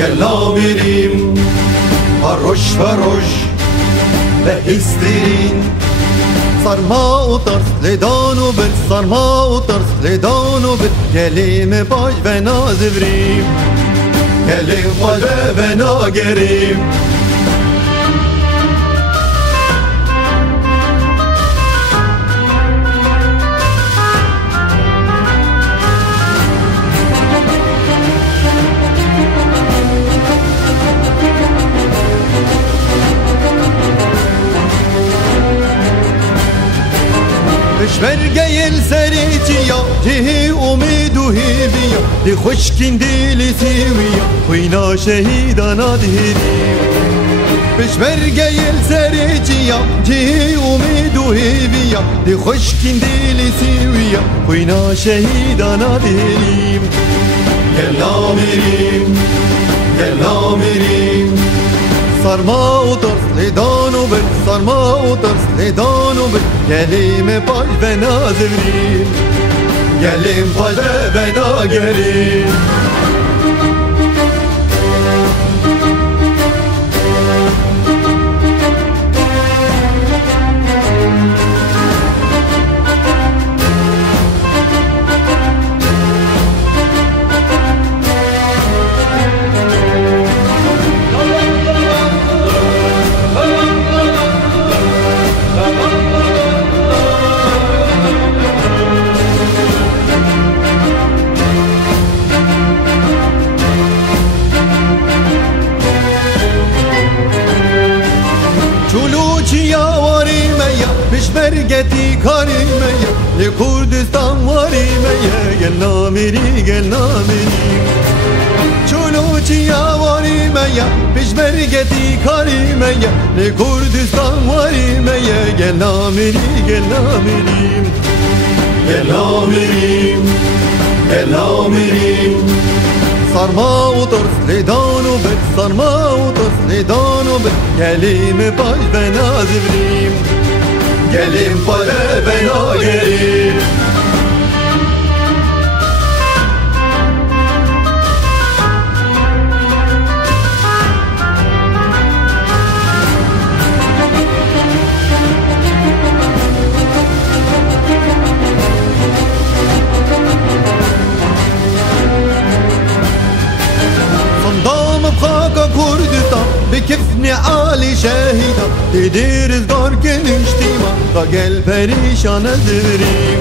گلا میریم باروش باروش به هستین سرما و ترس لیدان و بل سرما و ترس لیدان و بل گلیم باش و نازوریم گلیم باش و ناگریم برگیل سریچیا جهی امید و هیویا دی خوشکین دیلی سیویا خوینا شهیدانا دیریم بش برگیل سریچیا جهی امید و هیویا دی خوشکین دیلی سیویا خوینا شهیدانا دیریم گلا میریم گلا میریم سرما و ترس لیدان و بل سرما و ترس لیدان و بل گلیم باش و نازوریم گلیم باش و ناگریم برگتی کاری میا لی کردستان واری میا گلا میری گلا میری چونو چیا واری میا پیش برگتی کاری میا لی کردستان واری میا گلا میری گلا میریم گلا میریم گلا میریم سرما و ترس لیدان و بل سرما و ترس لیدان و بل گلیم باش و نازوریم گلیم باش و ناگریم کردستان بکفن عالی شهیدا دیدیر ازدار کنشتیما تا گل پریشان ازوریم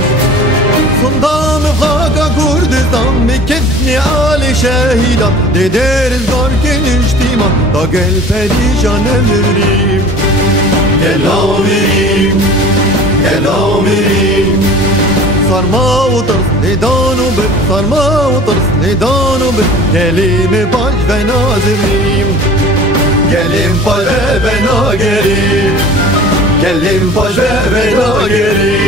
صندام خاکا کردستان بکفن عالی شهیدا دیدیر ازدار کنشتیما تا گل پریشان ازوریم گلا میریم گلا میریم سرما و ترس لیدان و بل سرما و ترس لیدان و بل گلیم باش و نازوریم گلیم باش و ناگریم گلیم باش و ناگریم